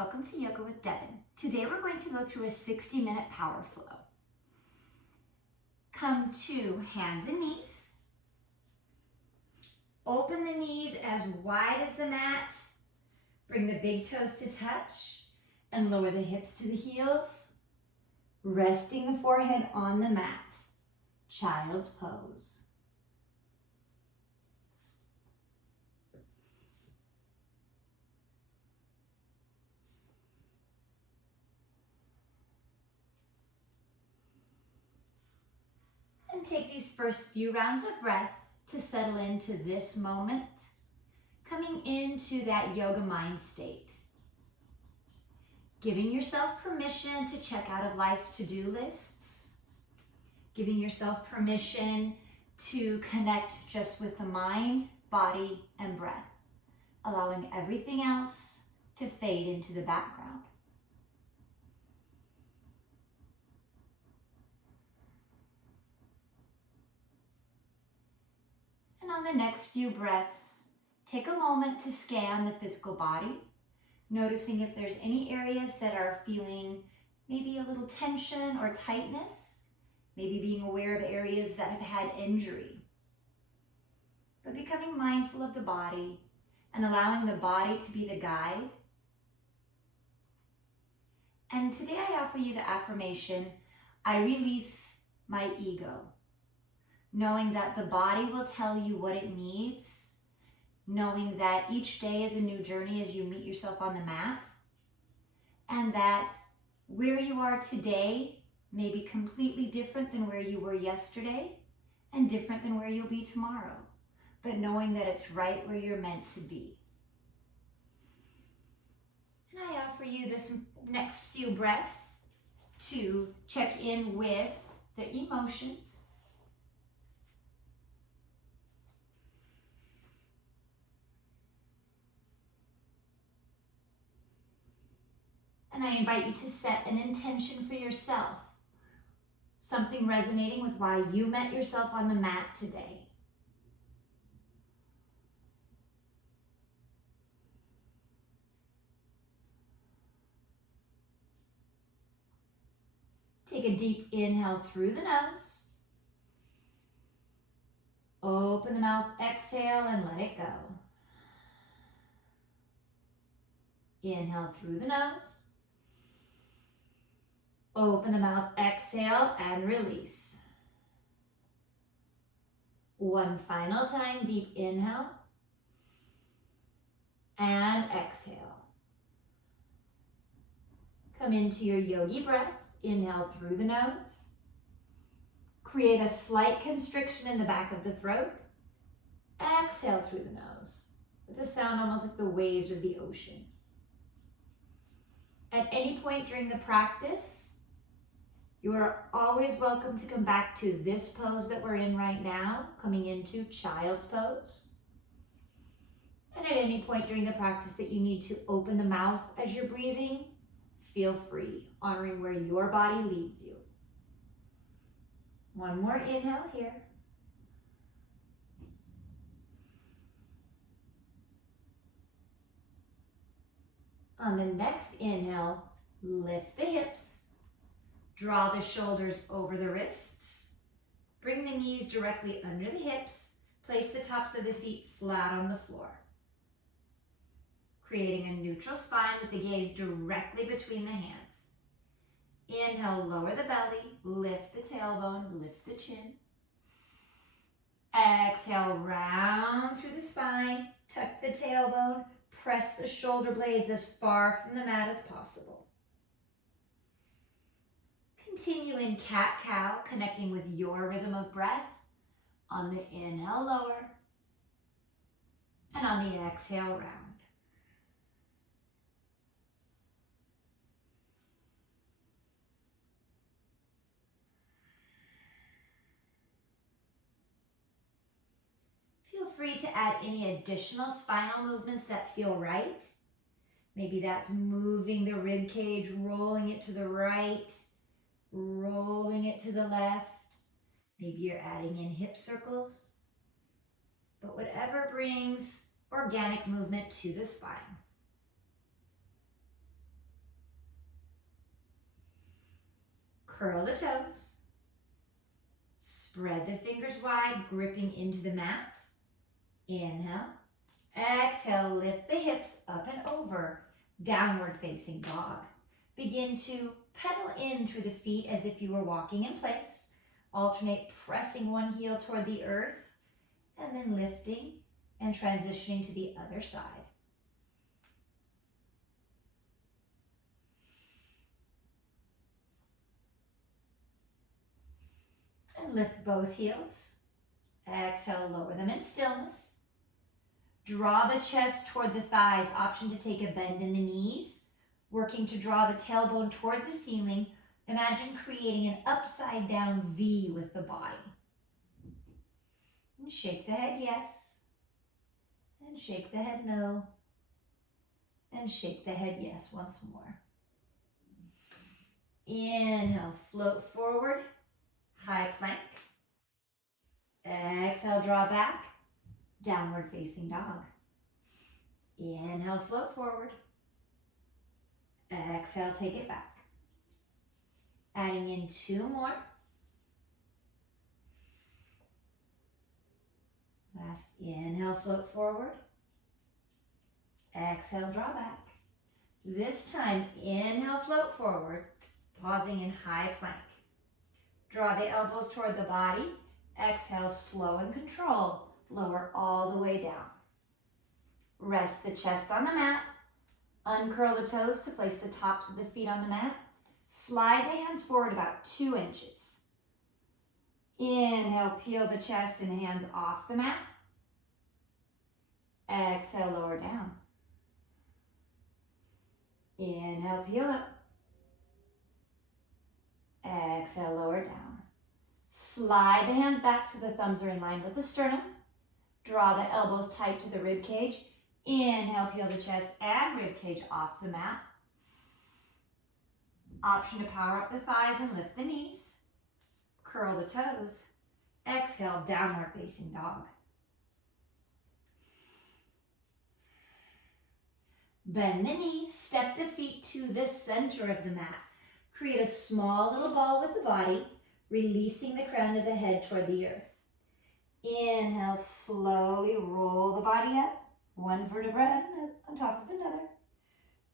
welcome to Yoga with Devin. Today we're going to go through a 60-minute power flow. Come to hands and knees. Open the knees as wide as the mat. Bring the big toes to touch and lower the hips to the heels. Resting the forehead on the mat. Child's pose. And take these first few rounds of breath to settle into this moment, coming into that yoga mind state. Giving yourself permission to check out of life's to-do lists. Giving yourself permission to connect just with the mind, body, and breath. Allowing everything else to fade into the background. And on the next few breaths, take a moment to scan the physical body, noticing if there's any areas that are feeling maybe a little tension or tightness, maybe being aware of areas that have had injury. But becoming mindful of the body and allowing the body to be the guide. And today I offer you the affirmation, I release my ego. Knowing that the body will tell you what it needs, knowing that each day is a new journey as you meet yourself on the mat, and that where you are today may be completely different than where you were yesterday and different than where you'll be tomorrow, but knowing that it's right where you're meant to be. And I offer you this next few breaths to check in with the emotions. And I invite you to set an intention for yourself, something resonating with why you met yourself on the mat today. Take a deep inhale through the nose. Open the mouth, exhale, and let it go. Inhale through the nose. Open the mouth, exhale, and release. One final time, deep inhale and exhale. Come into your yogi breath. Inhale through the nose. Create a slight constriction in the back of the throat. Exhale through the nose with a sound almost like the waves of the ocean. At any point during the practice, you are always welcome to come back to this pose that we're in right now, coming into child's pose. And at any point during the practice that you need to open the mouth as you're breathing, feel free, honoring where your body leads you. One more inhale here. On the next inhale, lift the hips. Draw the shoulders over the wrists. Bring the knees directly under the hips. Place the tops of the feet flat on the floor. Creating a neutral spine with the gaze directly between the hands. Inhale, lower the belly, lift the tailbone, lift the chin. Exhale, round through the spine, tuck the tailbone, press the shoulder blades as far from the mat as possible. Continue in cat-cow, connecting with your rhythm of breath. On the inhale, lower. And on the exhale, round. Feel free to add any additional spinal movements that feel right. Maybe that's moving the rib cage, rolling it to the right, rolling it to the left. Maybe you're adding in hip circles. But whatever brings organic movement to the spine. Curl the toes. Spread the fingers wide, gripping into the mat. Inhale. Exhale, lift the hips up and over. Downward facing dog. Begin to pedal in through the feet as if you were walking in place. Alternate pressing one heel toward the earth and then lifting and transitioning to the other side. And lift both heels. Exhale, lower them in stillness. Draw the chest toward the thighs. Option to take a bend in the knees. Working to draw the tailbone toward the ceiling. Imagine creating an upside down V with the body. And shake the head yes. And shake the head no. And shake the head yes once more. Inhale, float forward. High plank. Exhale, draw back. Downward facing dog. Inhale, float forward. Exhale, take it back. Adding in 2 more. Last inhale, float forward. Exhale, draw back. This time, inhale, float forward, pausing in high plank. Draw the elbows toward the body. Exhale, slow and control. Lower all the way down. Rest the chest on the mat. Uncurl the toes to place the tops of the feet on the mat. Slide the hands forward about 2 inches. Inhale, peel the chest and hands off the mat. Exhale, lower down. Inhale, peel up. Exhale, lower down. Slide the hands back so the thumbs are in line with the sternum. Draw the elbows tight to the rib cage. Inhale, peel the chest and rib cage off the mat. Option to power up the thighs and lift the knees. Curl the toes. Exhale, downward facing dog. Bend the knees, step the feet to the center of the mat. Create a small little ball with the body, releasing the crown of the head toward the earth. Inhale, slowly roll the body up, one vertebra on top of another.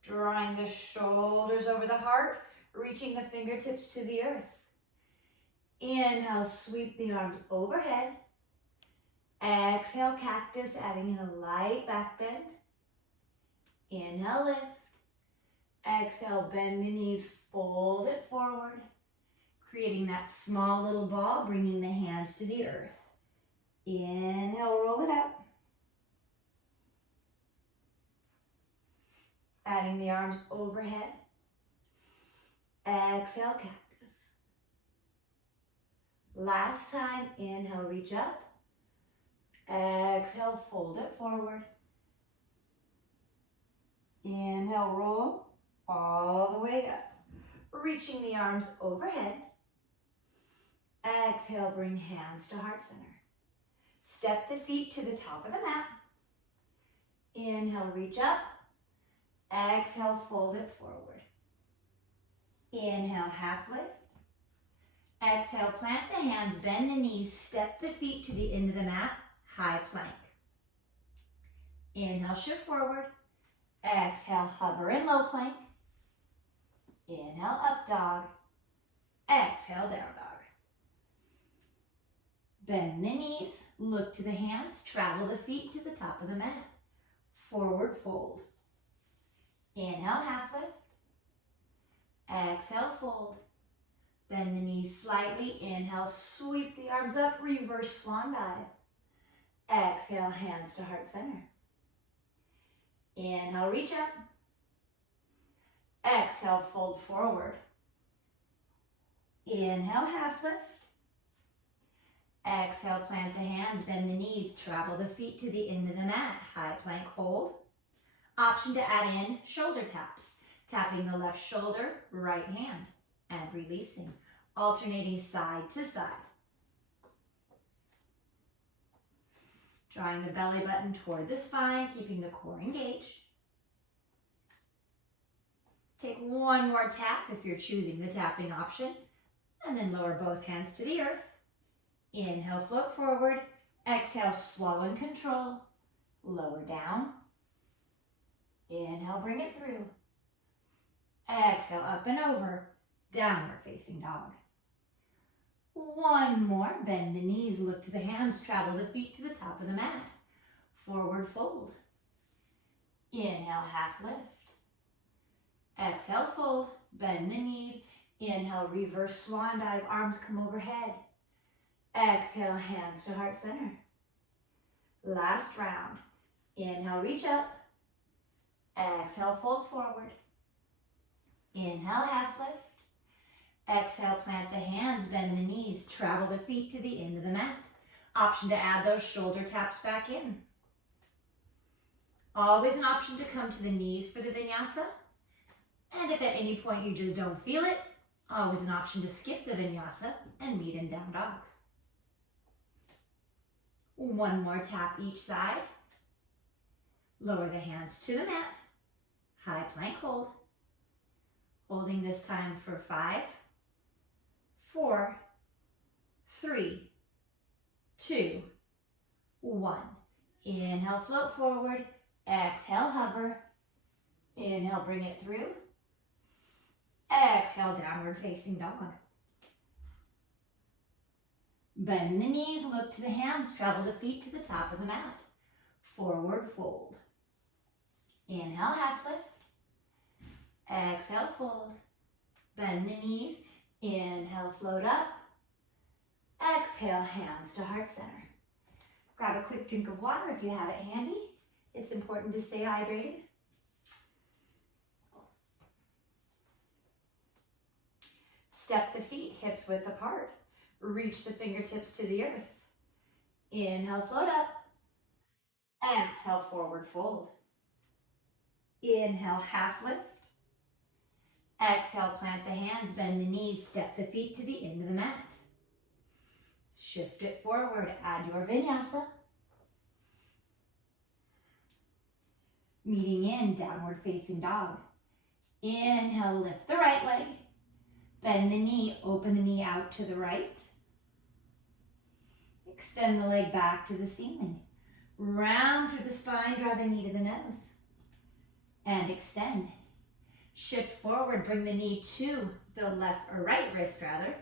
Drawing the shoulders over the heart, reaching the fingertips to the earth. Inhale, sweep the arms overhead. Exhale, cactus, adding in a light back bend. Inhale, lift. Exhale, bend the knees, fold it forward. Creating that small little ball, bringing the hands to the earth. Inhale, roll it up. Adding the arms overhead. Exhale, cactus. Last time, inhale, reach up. Exhale, fold it forward. Inhale, roll all the way up. Reaching the arms overhead. Exhale, bring hands to heart center. Step the feet to the top of the mat. Inhale, reach up. Exhale, fold it forward. Inhale, half lift. Exhale, plant the hands, bend the knees, step the feet to the end of the mat, high plank. Inhale, shift forward. Exhale, hover in low plank. Inhale, up dog. Exhale, down dog. Bend the knees, look to the hands, travel the feet to the top of the mat. Forward fold. Inhale, half lift. Exhale, fold. Bend the knees slightly. Inhale, sweep the arms up, reverse swan dive. Exhale, hands to heart center. Inhale, reach up. Exhale, fold forward. Inhale, half lift. Exhale, plant the hands, bend the knees, travel the feet to the end of the mat. High plank hold. Option to add in shoulder taps. Tapping the left shoulder, right hand, and releasing. Alternating side to side. Drawing the belly button toward the spine, keeping the core engaged. Take one more tap if you're choosing the tapping option. And then lower both hands to the earth. Inhale, float forward. Exhale, slow and control. Lower down. Inhale, bring it through. Exhale, up and over. Downward facing dog. One more. Bend the knees, look to the hands, travel the feet to the top of the mat. Forward fold. Inhale, half lift. Exhale, fold. Bend the knees. Inhale, reverse swan dive. Arms come overhead. Exhale, hands to heart center. Last round. Inhale, reach up. Exhale, fold forward. Inhale, half lift. Exhale, plant the hands, bend the knees, travel the feet to the end of the mat. Option to add those shoulder taps back in. Always an option to come to the knees for the vinyasa. And if at any point you just don't feel it, always an option to skip the vinyasa and meet in down dog. One more tap each side. Lower the hands to the mat. High plank hold. Holding this time for 5, 4, 3, 2, 1. Inhale, float forward. Exhale, hover. Inhale, bring it through. Exhale, downward facing dog. Bend the knees, look to the hands, travel the feet to the top of the mat. Forward fold. Inhale, half lift. Exhale, fold. Bend the knees. Inhale, float up. Exhale, hands to heart center. Grab a quick drink of water if you have it handy. It's important to stay hydrated. Step the feet hips width apart. Reach the fingertips to the earth. Inhale, float up. Exhale, forward fold. Inhale, half lift. Exhale, plant the hands, bend the knees, step the feet to the end of the mat. Shift it forward, add your vinyasa. Meeting in downward facing dog. Inhale, lift the right leg. Bend the knee, open the knee out to the right. Extend the leg back to the ceiling. Round through the spine, draw the knee to the nose. And extend. Shift forward, bring the knee to the left or right wrist rather.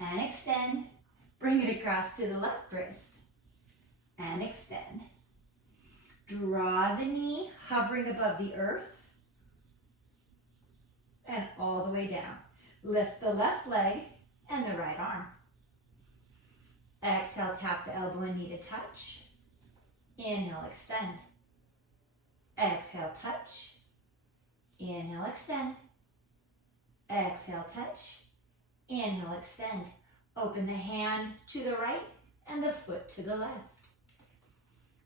And extend. Bring it across to the left wrist. And extend. Draw the knee, hovering above the earth. And all the way down. Lift the left leg and the right arm. Exhale, tap the elbow and knee to touch. Inhale, extend. Exhale, touch. Inhale, extend. Exhale, touch. Inhale, extend. Open the hand to the right and the foot to the left.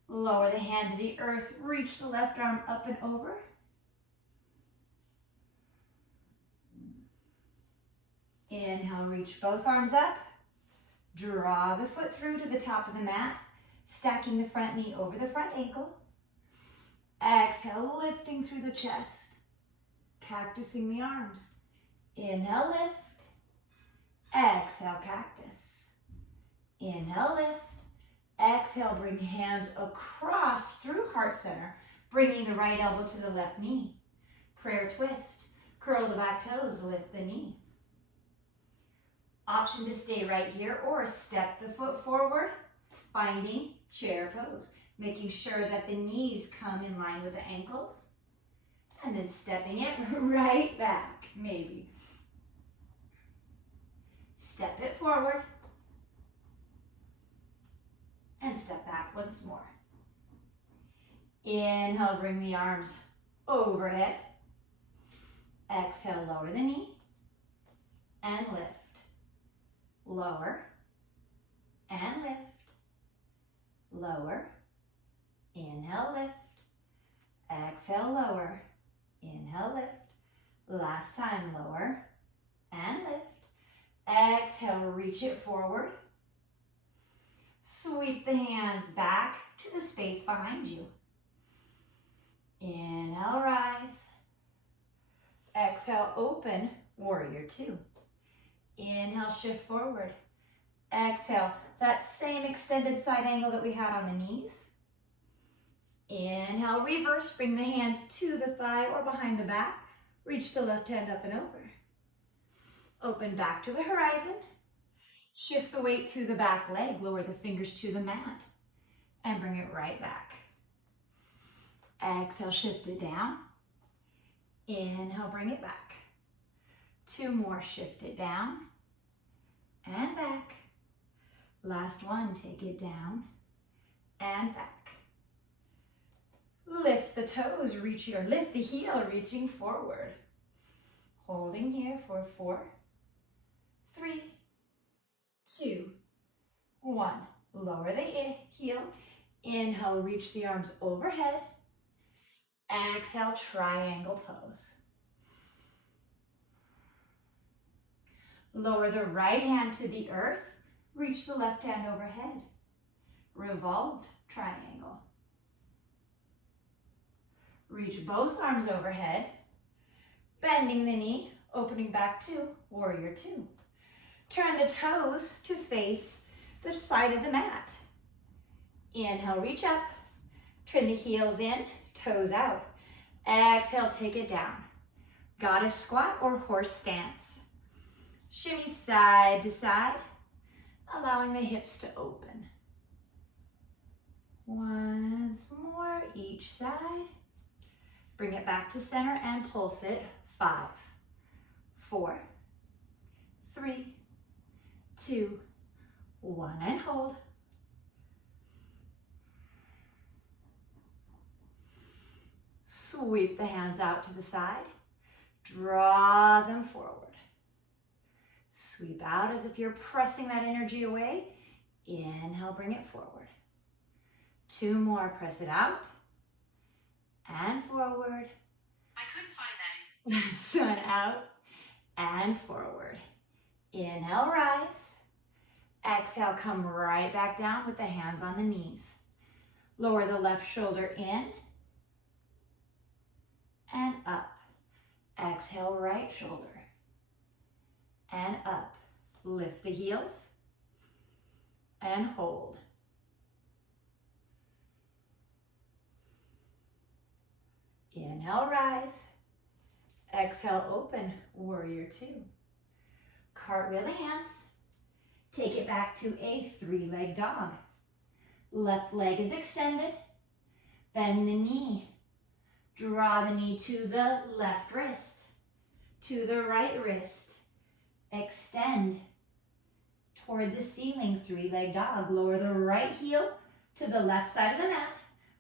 Lower the hand to the earth. Reach the left arm up and over. Inhale, reach both arms up. Draw the foot through to the top of the mat, stacking the front knee over the front ankle. Exhale, lifting through the chest, cactusing the arms. Inhale, lift. Exhale, cactus. Inhale, lift. Exhale, bring hands across through heart center, bringing the right elbow to the left knee. Prayer twist. Curl the back toes, lift the knee. Option to stay right here or step the foot forward, finding chair pose. Making sure that the knees come in line with the ankles. And then stepping it right back, maybe. Step it forward. And step back once more. Inhale, bring the arms overhead. Exhale, lower the knee. And lift. Lower. And lift. Lower. Inhale, lift. Exhale, lower. Inhale, lift. Last time, lower. And lift. Exhale, reach it forward. Sweep the hands back to the space behind you. Inhale, rise. Exhale, open, warrior two. Inhale, shift forward. Exhale, that same extended side angle that we had on the knees. Inhale, reverse, bring the hand to the thigh or behind the back. Reach the left hand up and over. Open back to the horizon. Shift the weight to the back leg, lower the fingers to the mat, and bring it right back. Exhale, shift it down. Inhale, bring it back. 2 more, shift it down and back. Last one, take it down and back. Lift the toes, lift the heel, reaching forward. Holding here for 4, 3, 2, 1. Lower the heel. Inhale, reach the arms overhead. Exhale, triangle pose. Lower the right hand to the earth. Reach the left hand overhead. Revolved triangle. Reach both arms overhead. Bending the knee, opening back to warrior 2. Turn the toes to face the side of the mat. Inhale, reach up. Turn the heels in, toes out. Exhale, take it down. Goddess squat or horse stance. Shimmy side to side, allowing the hips to open. Once more, each side. Bring it back to center and pulse it. 5, 4, 3, 2, 1, and hold. Sweep the hands out to the side. Draw them forward. Sweep out as if you're pressing that energy away. Inhale, bring it forward. 2 more, press it out and forward. I couldn't find that. Last one, out and forward. Inhale, rise. Exhale, come right back down with the hands on the knees. Lower the left shoulder in and up. Exhale, right shoulder and up. Lift the heels and hold. Inhale, rise. Exhale, open, warrior 2. Cartwheel the hands. Take it back to a 3-leg dog. Left leg is extended. Bend the knee. Draw the knee to the left wrist, to the right wrist. Extend toward the ceiling, 3-leg dog. Lower the right heel to the left side of the mat.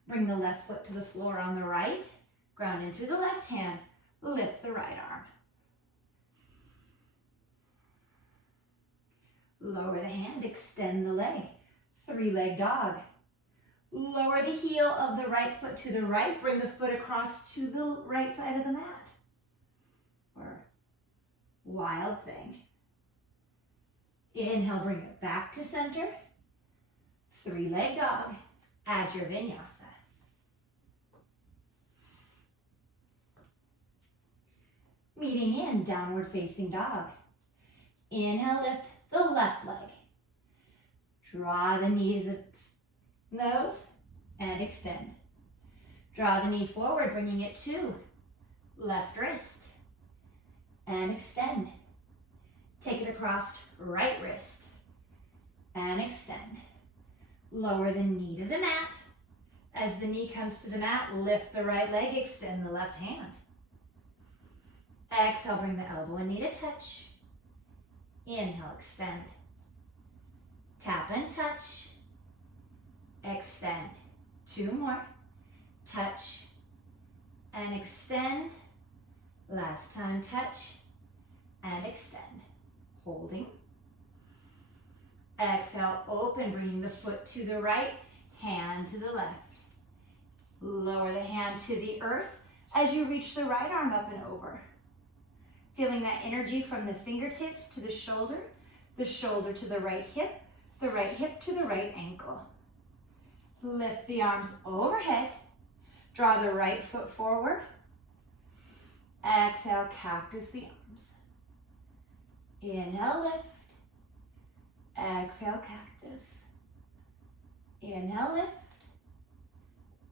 Bring the left foot to the floor on the right. Ground in through the left hand. Lift the right arm. Lower the hand, extend the leg. 3-leg dog. Lower the heel of the right foot to the right. Bring the foot across to the right side of the mat. Or wild thing. Inhale, bring it back to center. 3-leg dog. Add your vinyasa. Meeting in downward facing dog. Inhale, lift the left leg. Draw the knee to the nose and extend. Draw the knee forward, bringing it to left wrist and extend. Take it across right wrist and extend. Lower the knee to the mat. As the knee comes to the mat, lift the right leg, extend the left hand. Exhale, bring the elbow and knee to touch. Inhale, extend. Tap and touch. Extend. 2 more. Touch and extend. Last time, touch and extend. Holding. Exhale, open, bringing the foot to the right, hand to the left. Lower the hand to the earth as you reach the right arm up and over. Feeling that energy from the fingertips to the shoulder to the right hip to the right ankle. Lift the arms overhead. Draw the right foot forward. Exhale, cactus the arms. Inhale, lift. Exhale, cactus. Inhale, lift.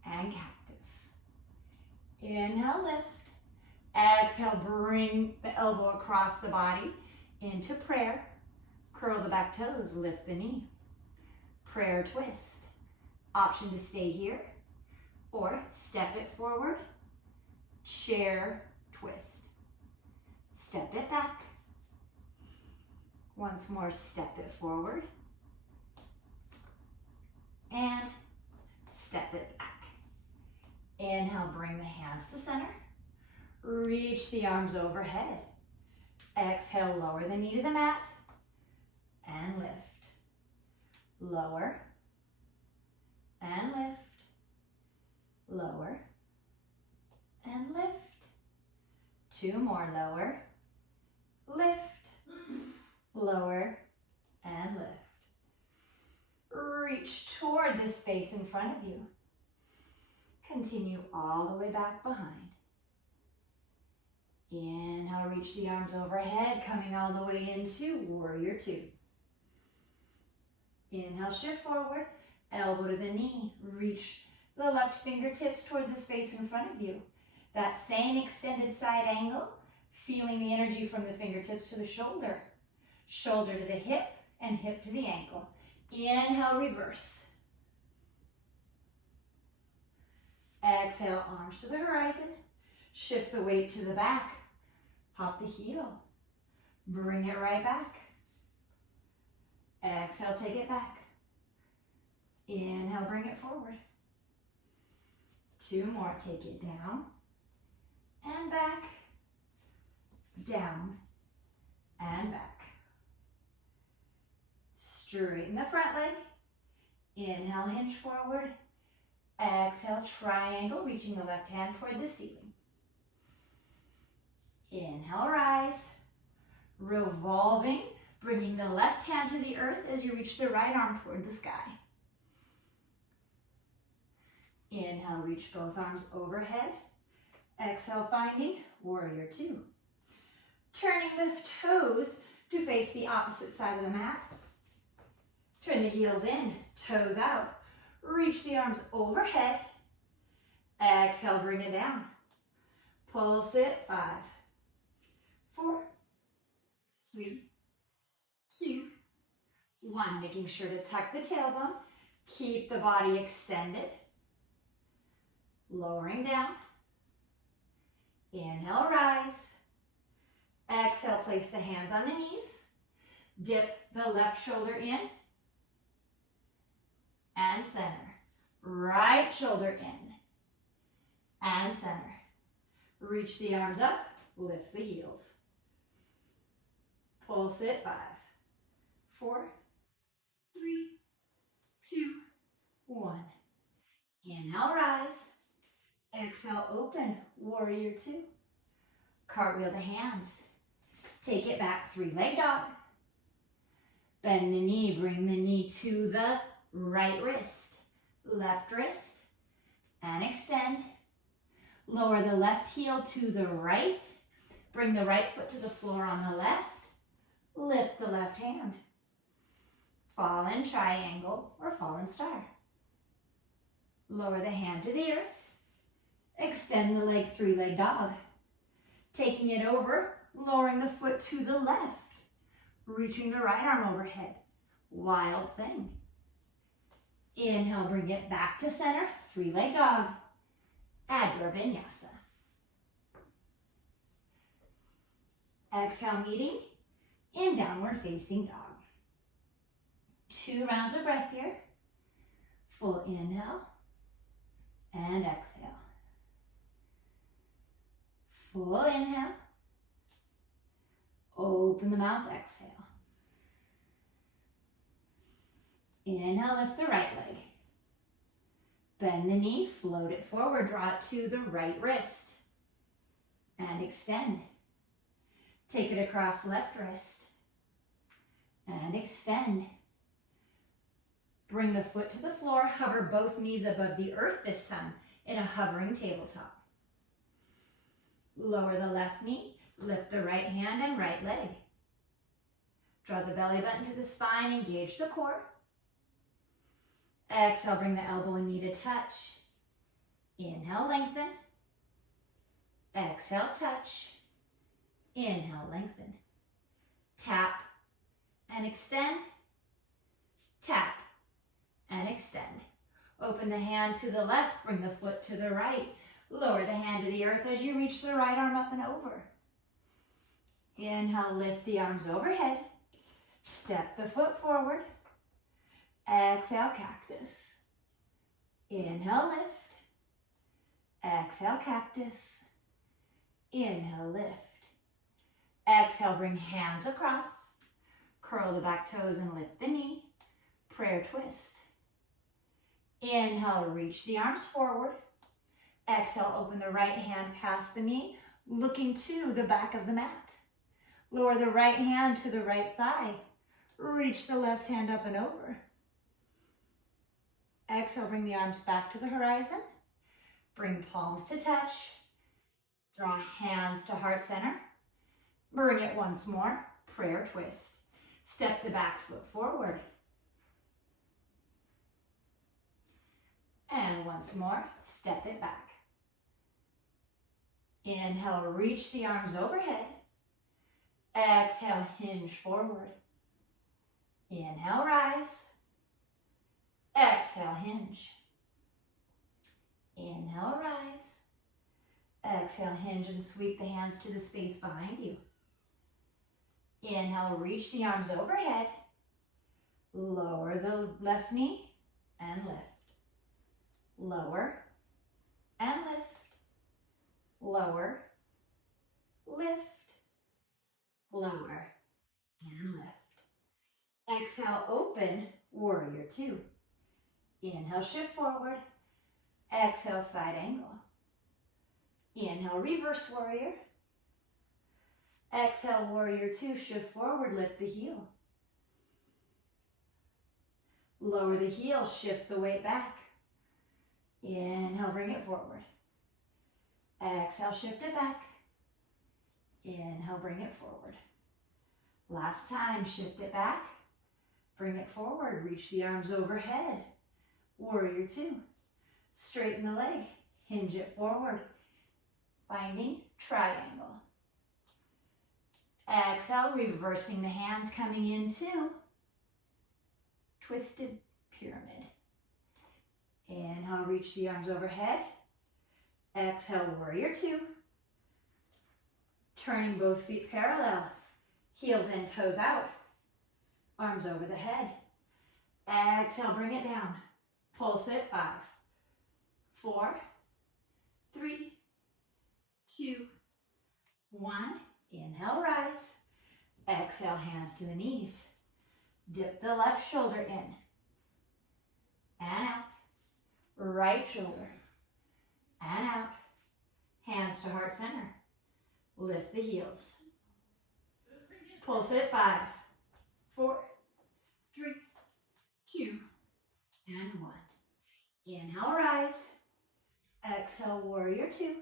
And cactus. Inhale, lift. Exhale, bring the elbow across the body into prayer. Curl the back toes, lift the knee. Prayer twist. Option to stay here or step it forward. Chair twist. Step it back. Once more, step it forward. And step it back. Inhale, bring the hands to center. Reach the arms overhead. Exhale, lower the knee to the mat. And lift. Lower. And lift. Lower. And lift. Two more, lower. Lift. Lower. And lift. Reach toward the space in front of you. Continue all the way back behind. Inhale, reach the arms overhead, coming all the way into warrior two. Inhale, shift forward, elbow to the knee. Reach the left fingertips toward the space in front of you. That same extended side angle, feeling the energy from the fingertips to the shoulder. Shoulder to the hip and hip to the ankle. Inhale, reverse. Exhale, arms to the horizon. Shift the weight to the back. Pop the heel. Bring it right back. Exhale, take it back. Inhale, bring it forward. Two more, take it down and back, down and back. Straighten the front leg. Inhale, hinge forward. Exhale, triangle, reaching the left hand toward the ceiling. Inhale, rise. Revolving, bringing the left hand to the earth as you reach the right arm toward the sky. Inhale, reach both arms overhead. Exhale, finding warrior two. Turning the toes to face the opposite side of the mat. Turn the heels in, toes out. Reach the arms overhead. Exhale, bring it down. Pulse it, 5, 4, 3, 2, 1. Making sure to tuck the tailbone. Keep the body extended. Lowering down. Inhale, rise. Exhale, place the hands on the knees. Dip the left shoulder in. And center. Right shoulder in. And center. Reach the arms up. Lift the heels. Pulse it, 5, 4, 3, 2, 1. Inhale, rise. Exhale, open, warrior two. Cartwheel the hands. Take it back, three-leg dog. Bend the knee, bring the knee to the right wrist, left wrist, and extend. Lower the left heel to the right. Bring the right foot to the floor on the left. Lift the left hand. Fallen triangle or fallen star. Lower the hand to the earth. Extend the leg, three-leg dog. Taking it over, lowering the foot to the left. Reaching the right arm overhead. Wild thing. Inhale, bring it back to center, three-leg dog. Add your vinyasa. Exhale, meeting in downward facing dog. 2 rounds of breath here. Full inhale and exhale. Full inhale. Open the mouth, exhale. Inhale, lift the right leg. Bend the knee, float it forward, draw it to the right wrist. And extend. Take it across left wrist. And extend. Bring the foot to the floor, hover both knees above the earth this time in a hovering tabletop. Lower the left knee, lift the right hand and right leg. Draw the belly button to the spine, engage the core. Exhale, bring the elbow and knee to touch. Inhale, lengthen. Exhale, touch. Inhale, lengthen. Tap and extend. Tap and extend. Open the hand to the left, bring the foot to the right. Lower the hand to the earth as you reach the right arm up and over. Inhale, lift the arms overhead. Step the foot forward. Exhale, cactus. Inhale, lift. Exhale, cactus. Inhale, lift. Exhale, bring hands across. Curl the back toes and lift the knee. Prayer twist. Inhale, reach the arms forward. Exhale, open the right hand past the knee, looking to the back of the mat. Lower the right hand to the right thigh. Reach the left hand up and over. Exhale, bring the arms back to the horizon. Bring palms to touch. Draw hands to heart center. Bring it once more. Prayer twist. Step the back foot forward. And once more, step it back. Inhale, reach the arms overhead. Exhale, hinge forward. Inhale, rise. Exhale, hinge. Inhale, rise. Exhale, hinge and sweep the hands to the space behind you. Inhale, reach the arms overhead. Lower the left knee and lift. Lower and lift. Lower, lift, lower, and lift. Exhale, open, warrior two. Inhale, shift forward. Exhale, side angle. Inhale, reverse warrior. Exhale, warrior two, shift forward, lift the heel. Lower the heel, shift the weight back. Inhale, bring it forward. Exhale, shift it back. Inhale, bring it forward. Last time, shift it back. Bring it forward, reach the arms overhead. Warrior two. Straighten the leg, hinge it forward. Finding triangle. Exhale, reversing the hands, coming into twisted pyramid. Inhale, reach the arms overhead. Exhale, warrior two. Turning both feet parallel. Heels and toes out. Arms over the head. Exhale, bring it down. Pulse it, 5, 4, 3, 2, 1. Inhale, rise. Exhale, hands to the knees. Dip the left shoulder in. And out. Right shoulder. And out. Hands to heart center. Lift the heels. Pulse it, 5, 4, 3, 2, and 1. Inhale, rise. Exhale, warrior two.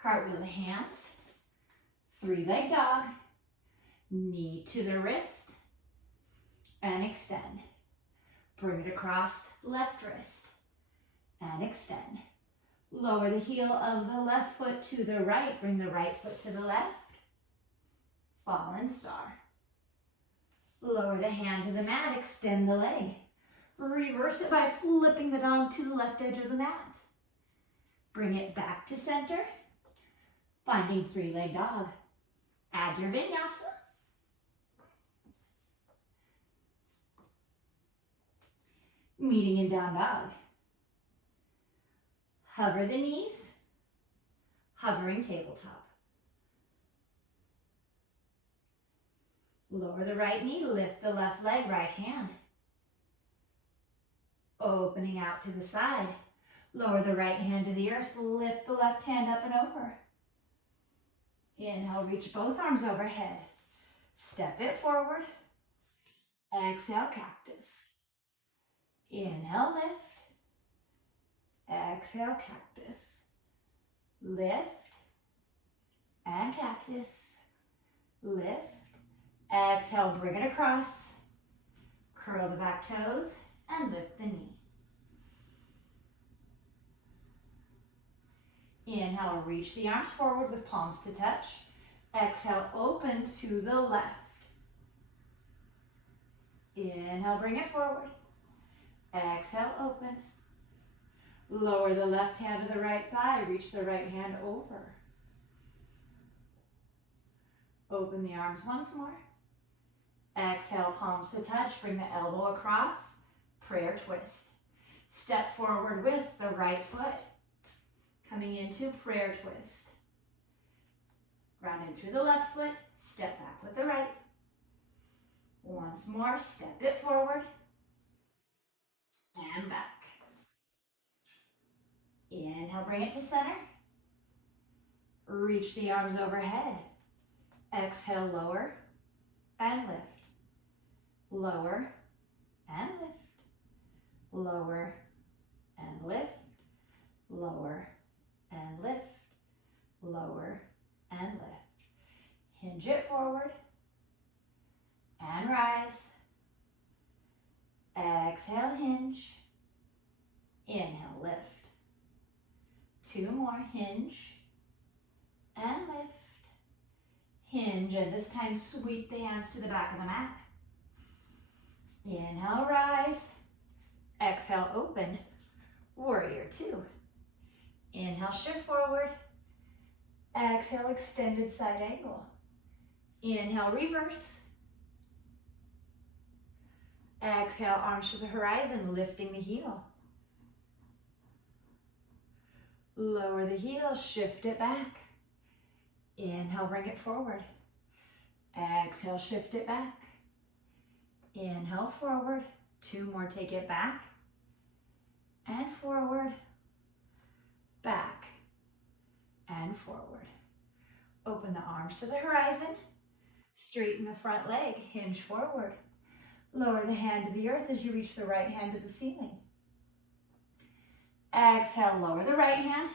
Cartwheel the hands. 3-leg dog. Knee to the wrist. And extend. Bring it across left wrist. And extend. Lower the heel of the left foot to the right. Bring the right foot to the left. Fallen star. Lower the hand to the mat. Extend the leg. Reverse it by flipping the dog to the left edge of the mat. Bring it back to center. Finding 3-leg dog. Add your vinyasa. Meeting in down dog. Hover the knees. Hovering tabletop. Lower the right knee, lift the left leg, right hand. Opening out to the side. Lower the right hand to the earth, lift the left hand up and over. Inhale, reach both arms overhead. Step it forward. Exhale, cactus. Inhale, lift. Exhale, cactus. Lift and cactus. Lift Exhale, bring it across. Curl the back toes and lift the knee. Inhale, reach the arms forward with palms to touch. Exhale, open to the left. Inhale, bring it forward. Exhale, open. Lower the left hand to the right thigh. Reach the right hand over. Open the arms once more. Exhale, palms to touch. Bring the elbow across. Prayer twist. Step forward with the right foot. Coming into prayer twist. Round in through the left foot. Step back with the right. Once more, step it forward. And back. Inhale, bring it to center. Reach the arms overhead. Exhale, lower and lift. Lower and lift. Lower and lift. Lower and lift. Lower and lift. Hinge it forward and rise. Exhale, hinge. Inhale, lift. Two more, hinge and lift. Hinge, and this time sweep the hands to the back of the mat. Inhale, rise. Exhale, open. Warrior two. Inhale, shift forward. Exhale, extended side angle. Inhale, reverse. Exhale, arms to the horizon, lifting the heel. Lower the heel, shift it back. Inhale, bring it forward. Exhale, shift it back. Inhale, forward. Two more, take it back. And forward. Back. And forward. Open the arms to the horizon. Straighten the front leg, hinge forward. Lower the hand to the earth as you reach the right hand to the ceiling. Exhale, lower the right hand.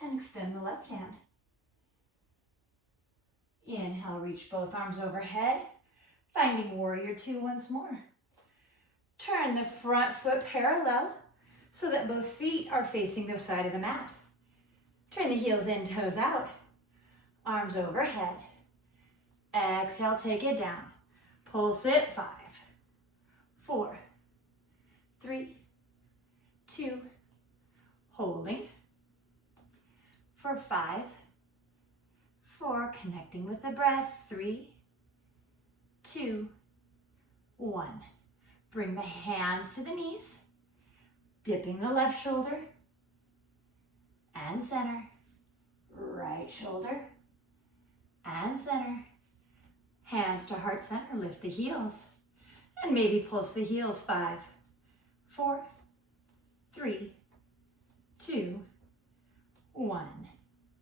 And extend the left hand. Inhale, reach both arms overhead, finding warrior two once more. Turn the front foot parallel so that both feet are facing the side of the mat. Turn the heels in, toes out, arms overhead. Exhale, take it down. Pulse it, 5, 4, 3, 2, holding. For 5, 4, connecting with the breath, 3, 2, 1. Bring the hands to the knees, dipping the left shoulder and center, right shoulder and center. Hands to heart center, lift the heels, and maybe pulse the heels, 5, 4, 3, 2, 1.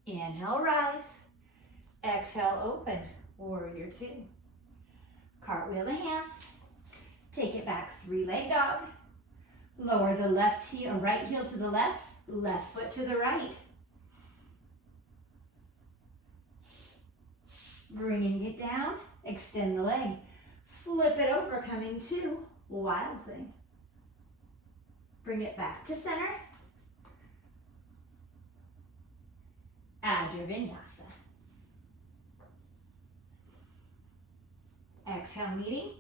Inhale, rise. Exhale, open. Warrior two. Cartwheel the hands. Take it back, three-leg dog. Lower the left heel, right heel to the left foot to the right. Bringing it down, extend the leg. Flip it over, coming to wild thing. Bring it back to center. Add your vinyasa. Exhale, meeting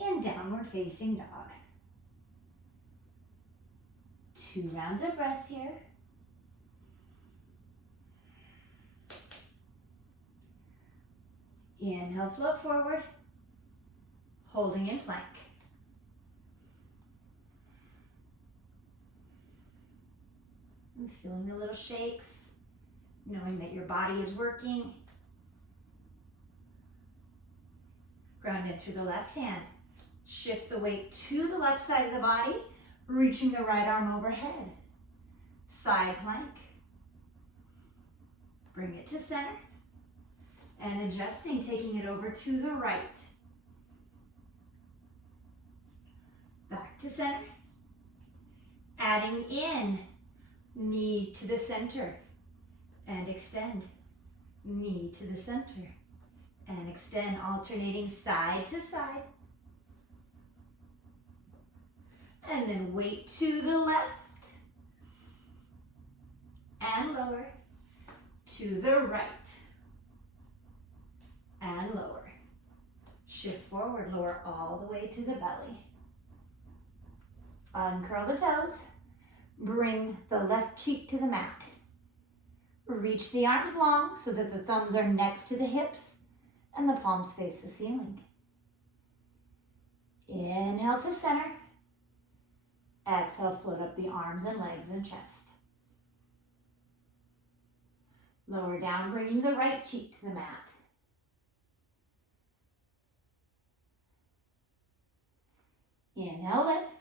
in downward facing dog. 2 rounds of breath here. Inhale, float forward, holding in plank. And feeling the little shakes, knowing that your body is working. Ground in through the left hand. Shift the weight to the left side of the body, reaching the right arm overhead. Side plank. Bring it to center. And adjusting, taking it over to the right. Back to center. Adding in, knee to the center. And extend, knee to the center. And extend, alternating side to side. And then weight to the left. And lower. To the right. And lower. Shift forward, lower all the way to the belly. Uncurl the toes. Bring the left cheek to the mat. Reach the arms long so that the thumbs are next to the hips and the palms face the ceiling. Inhale to center. Exhale, float up the arms and legs and chest. Lower down, bringing the right cheek to the mat. Inhale, lift.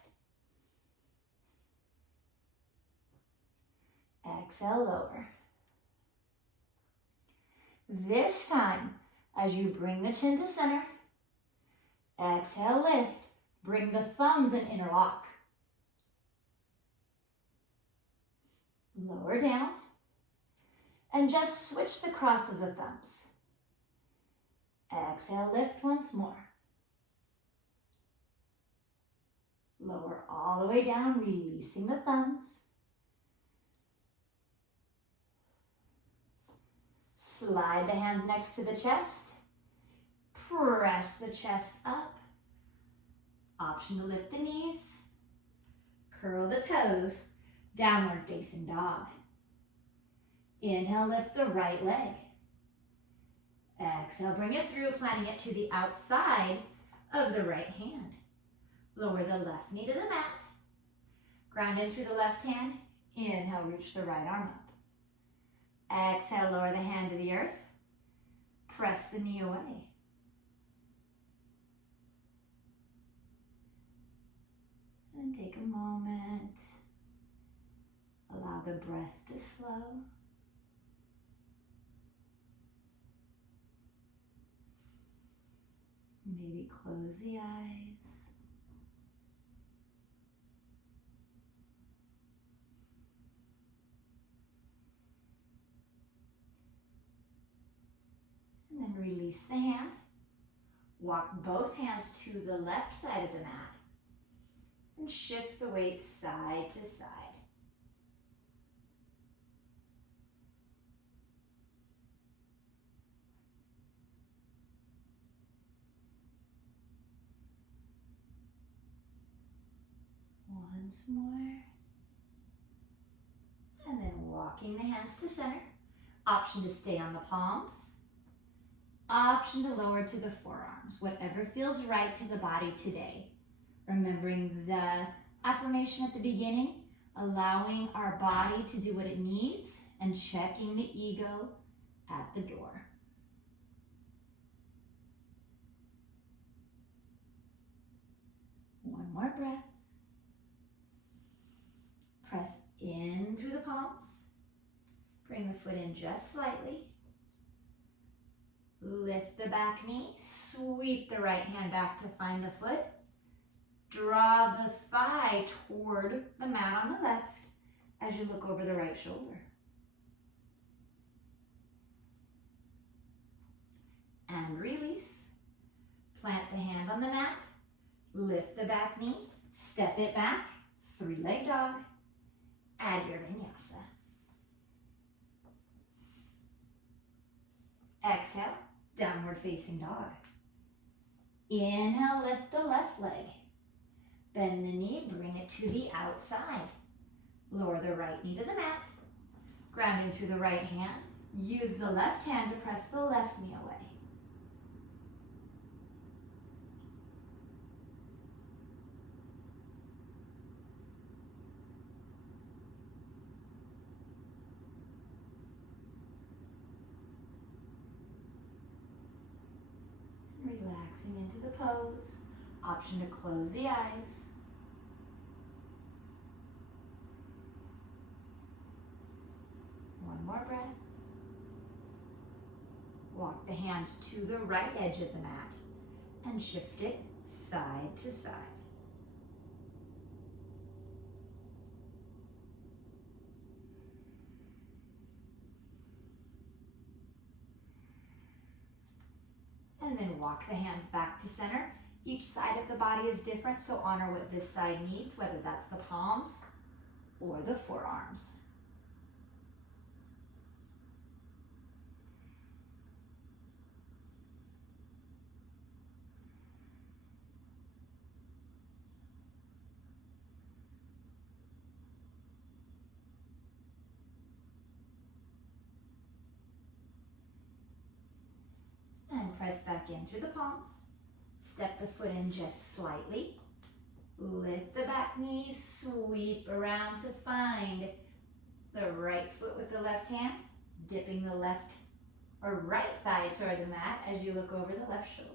Exhale, lower. This time, as you bring the chin to center, exhale, lift. Bring the thumbs and interlock. Lower down. And just switch the cross of the thumbs. Exhale, lift once more. Lower all the way down, releasing the thumbs. Slide the hands next to the chest. Press the chest up. Option to lift the knees. Curl the toes. Downward facing dog. Inhale, lift the right leg. Exhale, bring it through, planting it to the outside of the right hand. Lower the left knee to the mat. Ground in through the left hand. Inhale, reach the right arm up. Exhale, lower the hand to the earth. Press the knee away. And take a moment. Allow the breath to slow. Maybe close the eyes. And then release the hand. Walk both hands to the left side of the mat. And shift the weight side to side. Once more. And then walking the hands to center. Option to stay on the palms. Option to lower to the forearms. Whatever feels right to the body today. Remembering the affirmation at the beginning, allowing our body to do what it needs and checking the ego at the door. One more breath. Press in through the palms. Bring the foot in just slightly. Lift the back knee. Sweep the right hand back to find the foot. Draw the thigh toward the mat on the left as you look over the right shoulder. And release. Plant the hand on the mat. Lift the back knee. Step it back. Three-leg dog. Add your vinyasa. Exhale, downward facing dog. Inhale, lift the left leg. Bend the knee, bring it to the outside. Lower the right knee to the mat. Grounding through the right hand. Use the left hand to press the left knee away. Relaxing into the pose. Option to close the eyes. One more breath. Walk the hands to the right edge of the mat and shift it side to side. walk the hands back to center. Each side of the body is different, so honor what this side needs, whether that's the palms or the forearms. And press back in through the palms. Step the foot in just slightly. Lift the back knees, sweep around to find the right foot with the left hand, dipping the left or right thigh toward the mat as you look over the left shoulder.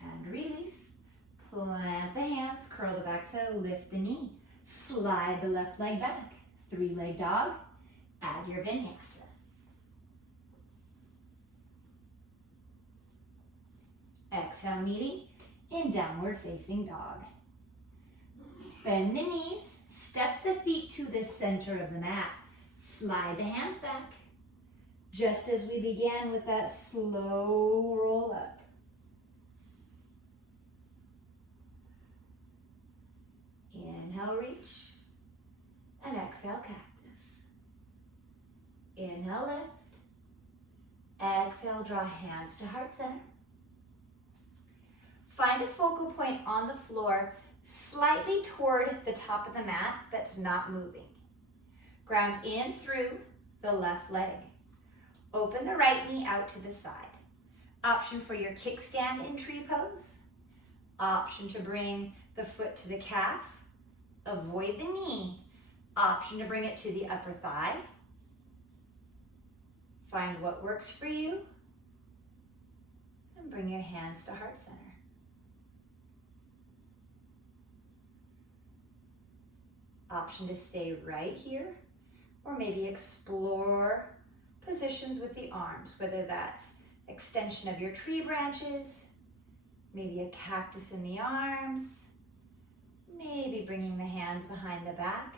And release. Plant the hands, curl the back toe, lift the knee. Slide the left leg back. Three-leg dog. Add your vinyasa. Exhale, meeting in downward facing dog. Bend the knees, step the feet to the center of the mat. Slide the hands back. Just as we began with that slow roll up. Inhale, reach. And exhale, cactus. Inhale, lift. Exhale, draw hands to heart center. Find a focal point on the floor slightly toward the top of the mat that's not moving. Ground in through the left leg. Open the right knee out to the side. Option for your kickstand in tree pose. Option to bring the foot to the calf. Avoid the knee. Option to bring it to the upper thigh. Find what works for you. And bring your hands to heart center. Option to stay right here, or maybe explore positions with the arms, whether that's extension of your tree branches, maybe a cactus in the arms, maybe bringing the hands behind the back,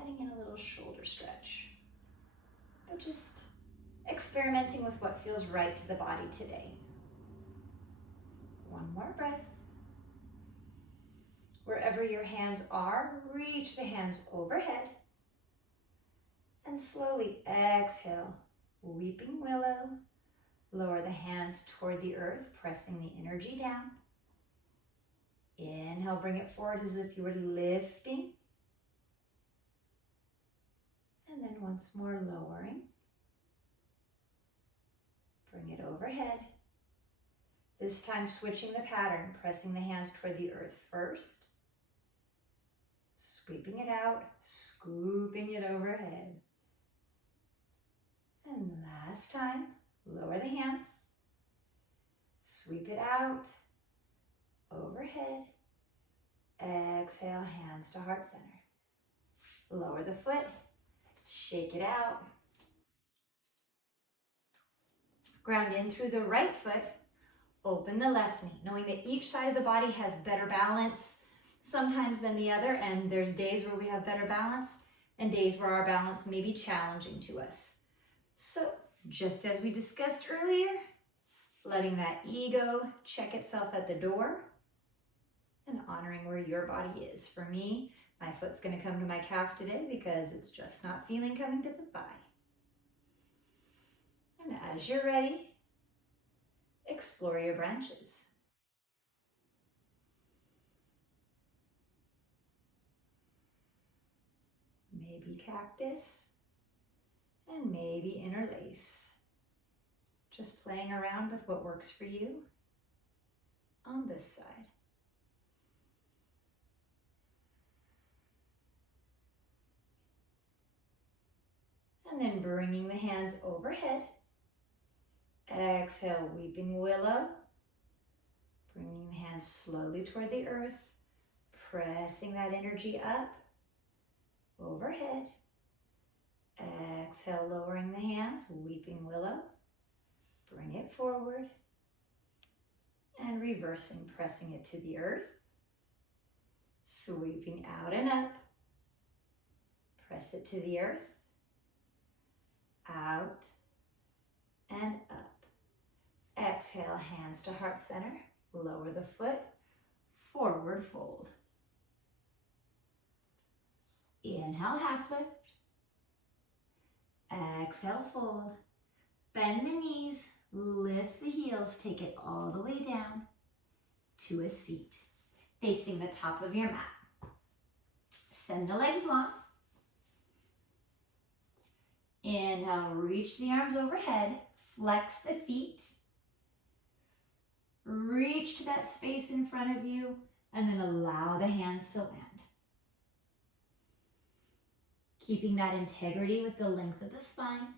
adding in a little shoulder stretch. But just experimenting with what feels right to the body today. One more breath. Wherever your hands are, reach the hands overhead. And slowly exhale, weeping willow. Lower the hands toward the earth, pressing the energy down. Inhale, bring it forward as if you were lifting. And then once more lowering. Bring it overhead. This time switching the pattern, pressing the hands toward the earth first. Sweeping it out, scooping it overhead. And last time, lower the hands. Sweep it out, overhead. Exhale, hands to heart center. Lower the foot, shake it out. Ground in through the right foot, open the left knee, knowing that each side of the body has better balance sometimes than the other, and there's days where we have better balance and days where our balance may be challenging to us. So just as we discussed earlier, letting that ego check itself at the door and honoring where your body is. For me, my foot's going to come to my calf today because it's just not feeling coming to the thigh. And as you're ready, explore your branches. Maybe cactus, and maybe interlace. Just playing around with what works for you on this side. And then bringing the hands overhead. Exhale, weeping willow. Bringing the hands slowly toward the earth, pressing that energy up. Overhead. Exhale, lowering the hands, weeping willow. Bring it forward. And reversing, pressing it to the earth. Sweeping out and up. Press it to the earth. Out and up. Exhale, hands to heart center. Lower the foot, forward fold. Inhale, half lift. Exhale, fold. Bend the knees, lift the heels, take it all the way down to a seat, facing the top of your mat. Send the legs long. Inhale, reach the arms overhead, flex the feet. Reach to that space in front of you, and then allow the hands to land. Keeping that integrity with the length of the spine.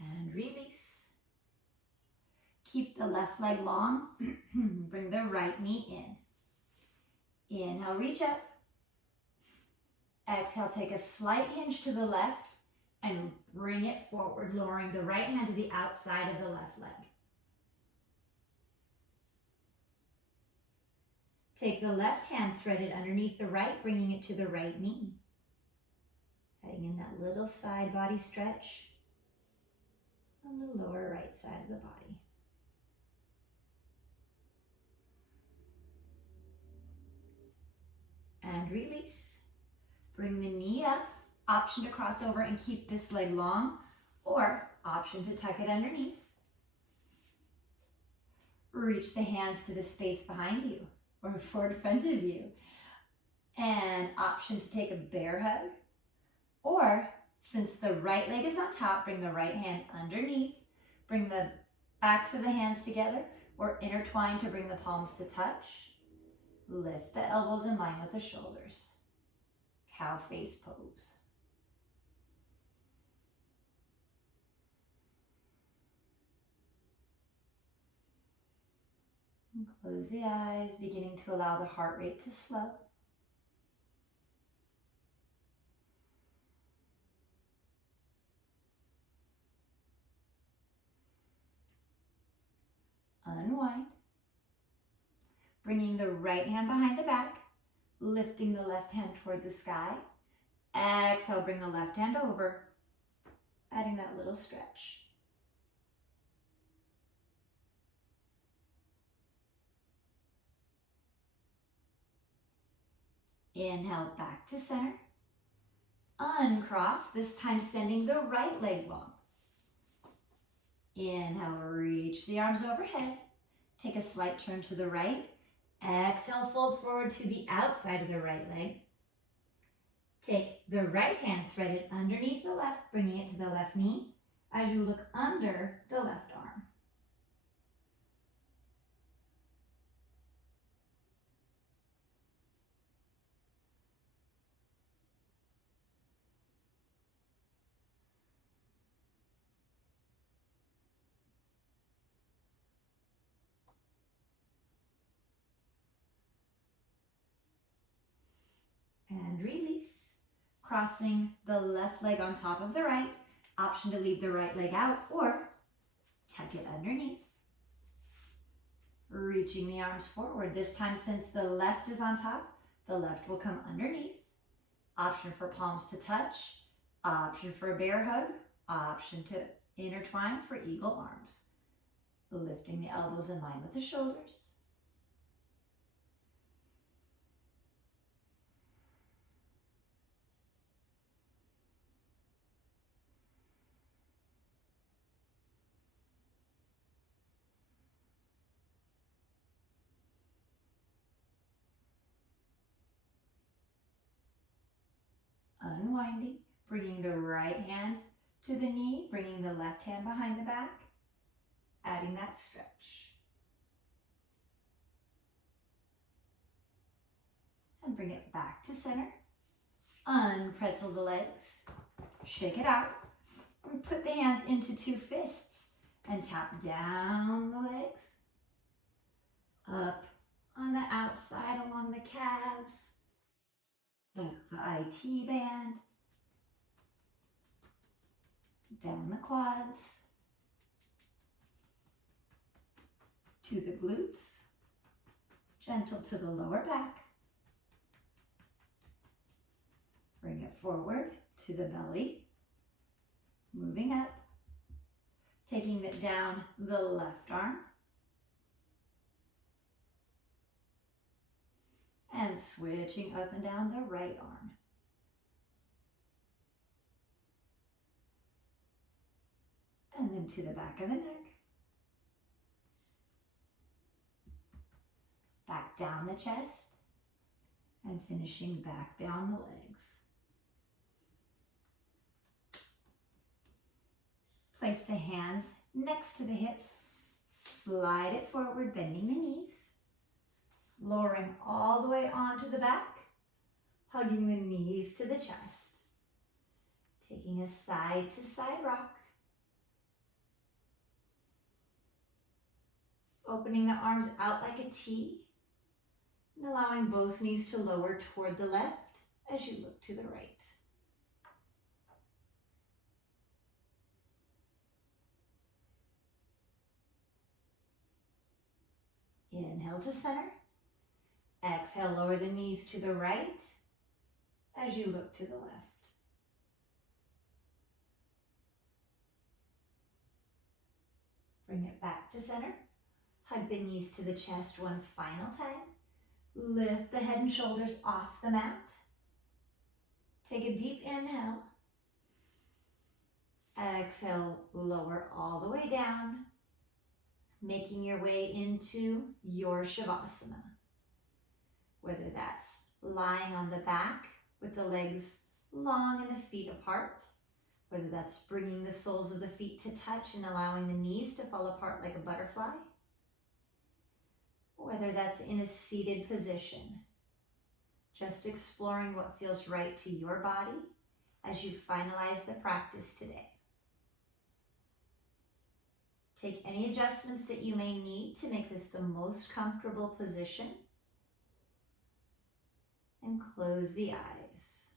And release. Keep the left leg long. Bring the right knee in. Inhale, reach up. Exhale, take a slight hinge to the left and bring it forward, lowering the right hand to the outside of the left leg. Take the left hand, thread it underneath the right, bringing it to the right knee. Adding in that little side body stretch on the lower right side of the body. And release. Bring the knee up, option to cross over and keep this leg long, or option to tuck it underneath. Reach the hands to the space behind you or forward front of you. And option to take a bear hug, or since the right leg is on top, bring the right hand underneath, bring the backs of the hands together or intertwine to bring the palms to touch. Lift the elbows in line with the shoulders. Cow face pose. And close the eyes, beginning to allow the heart rate to slow. Unwind. Bringing the right hand behind the back, lifting the left hand toward the sky. Exhale, bring the left hand over, adding that little stretch. Inhale, back to center. Uncross, this time sending the right leg long. Inhale, reach the arms overhead. Take a slight turn to the right. Exhale, fold forward to the outside of the right leg. Take the right hand, thread it underneath the left, bringing it to the left knee as you look under the left arm. And release. Crossing the left leg on top of the right. Option to leave the right leg out or tuck it underneath. Reaching the arms forward. This time, since the left is on top, the left will come underneath. Option for palms to touch. Option for a bear hug. Option to intertwine for eagle arms. Lifting the elbows in line with the shoulders. Unwinding, bringing the right hand to the knee, bringing the left hand behind the back, adding that stretch. And bring it back to center. Unpretzel the legs, shake it out, and put the hands into two fists and tap down the legs, up on the outside along the calves, up the IT band, down the quads, to the glutes, Gentle to the lower back. Bring it forward to the belly. Moving up. Taking it down the left arm. And switching up and down the right arm. And then to the back of the neck. Back down the chest. And finishing back down the legs. Place the hands next to the hips. Slide it forward, bending the knees. Lowering all the way onto the back. Hugging the knees to the chest. Taking a side to side rock. Opening the arms out like a T. And allowing both knees to lower toward the left as you look to the right. Inhale to center. Exhale, lower the knees to the right as you look to the left. Bring it back to center. Hug the knees to the chest one final time. Lift the head and shoulders off the mat. Take a deep inhale. Exhale, lower all the way down, making your way into your Shavasana. Whether that's lying on the back with the legs long and the feet apart, whether that's bringing the soles of the feet to touch and allowing the knees to fall apart like a butterfly, whether that's in a seated position, just exploring what feels right to your body as you finalize the practice today. Take any adjustments that you may need to make this the most comfortable position, and close the eyes.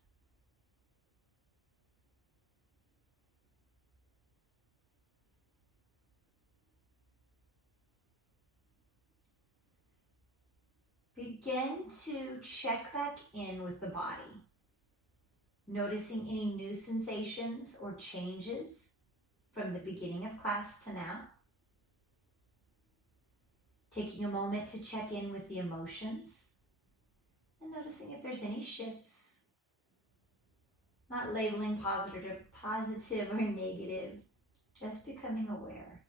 Begin to check back in with the body, noticing any new sensations or changes from the beginning of class to now. Taking a moment to check in with the emotions and noticing if there's any shifts. Not labeling positive or negative, just becoming aware.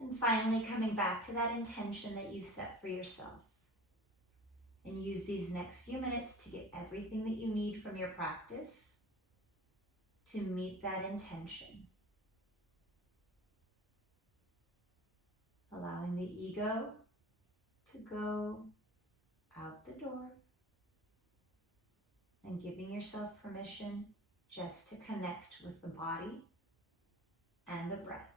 And finally, coming back to that intention that you set for yourself. And use these next few minutes to get everything that you need from your practice to meet that intention. Allowing the ego to go out the door and giving yourself permission just to connect with the body and the breath.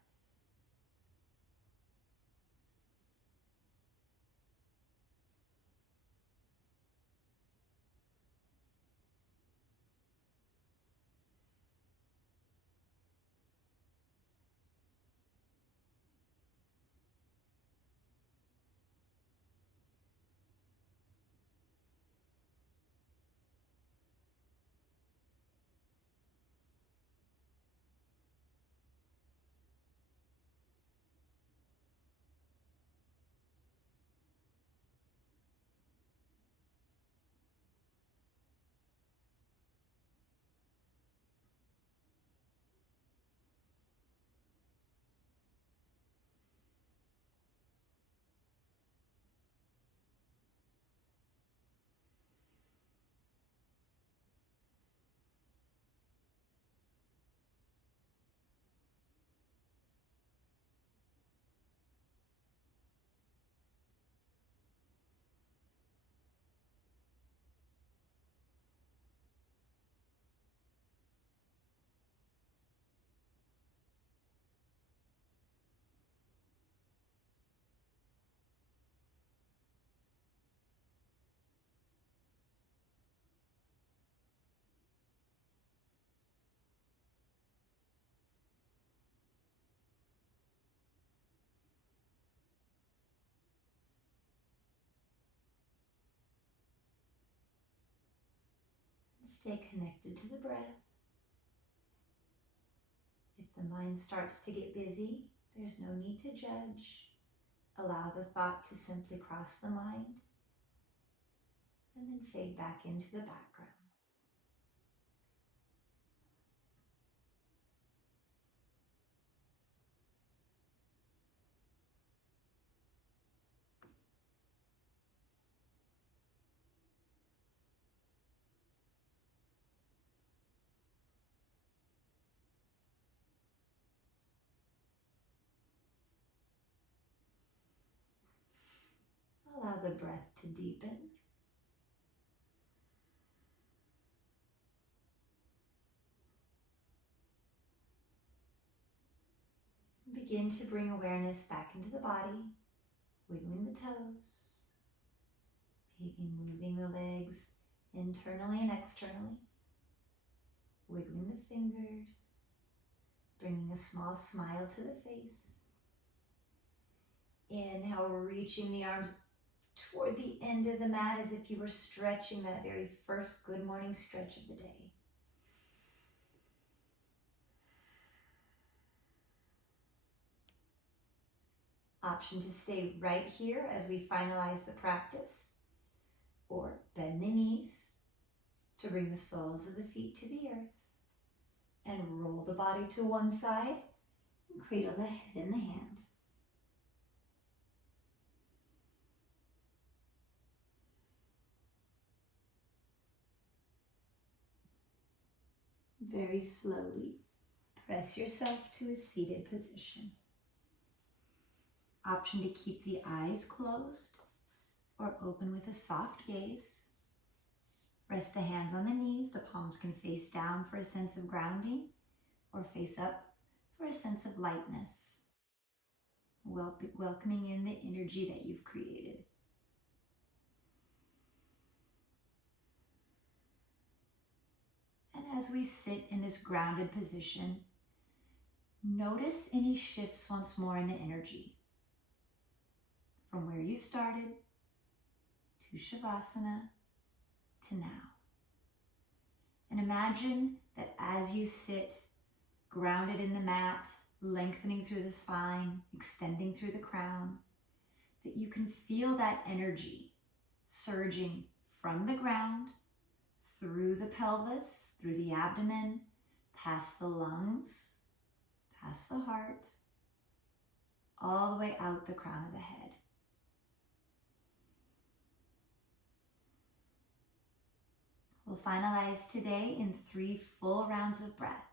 Stay connected to the breath. If the mind starts to get busy, there's no need to judge. Allow the thought to simply cross the mind and then fade back into the background. Allow the breath to deepen. Begin to bring awareness back into the body, wiggling the toes, maybe moving the legs internally and externally, wiggling the fingers, bringing a small smile to the face. Inhale, reaching the arms toward the end of the mat as if you were stretching that very first good morning stretch of the day. Option to stay right here as we finalize the practice, or bend the knees to bring the soles of the feet to the earth and roll the body to one side and cradle the head in the hand. Very slowly, press yourself to a seated position. Option to keep the eyes closed or open with a soft gaze. Rest the hands on the knees. The palms can face down for a sense of grounding or face up for a sense of lightness. Welcoming in the energy that you've created. And as we sit in this grounded position, notice any shifts once more in the energy. From where you started to Shavasana to now. And imagine that as you sit grounded in the mat, lengthening through the spine, extending through the crown, that you can feel that energy surging from the ground, through the pelvis, through the abdomen, past the lungs, past the heart, all the way out the crown of the head. We'll finalize today in 3 full rounds of breath.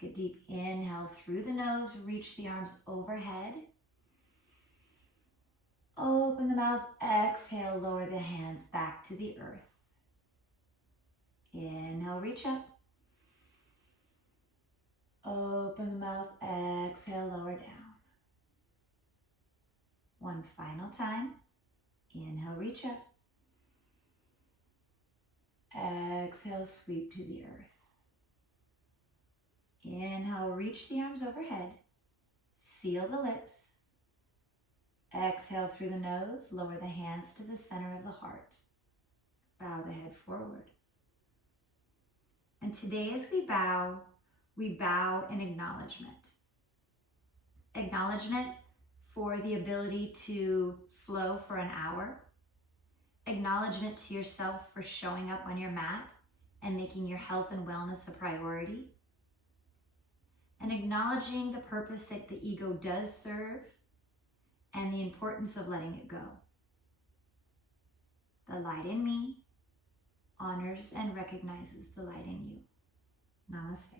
Take a deep inhale through the nose, reach the arms overhead. Open the mouth, exhale, lower the hands back to the earth. Inhale, reach up. Open the mouth, exhale, lower down. One final time. Inhale, reach up. Exhale, sweep to the earth. Inhale, reach the arms overhead. Seal the lips. Exhale through the nose, lower the hands to the center of the heart. Bow the head forward. And today as we bow in acknowledgement. Acknowledgement for the ability to flow for an hour. Acknowledgement to yourself for showing up on your mat and making your health and wellness a priority. And acknowledging the purpose that the ego does serve and the importance of letting it go. The light in me honors and recognizes the light in you. Namaste.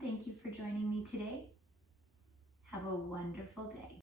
Thank you for joining me today. Have a wonderful day.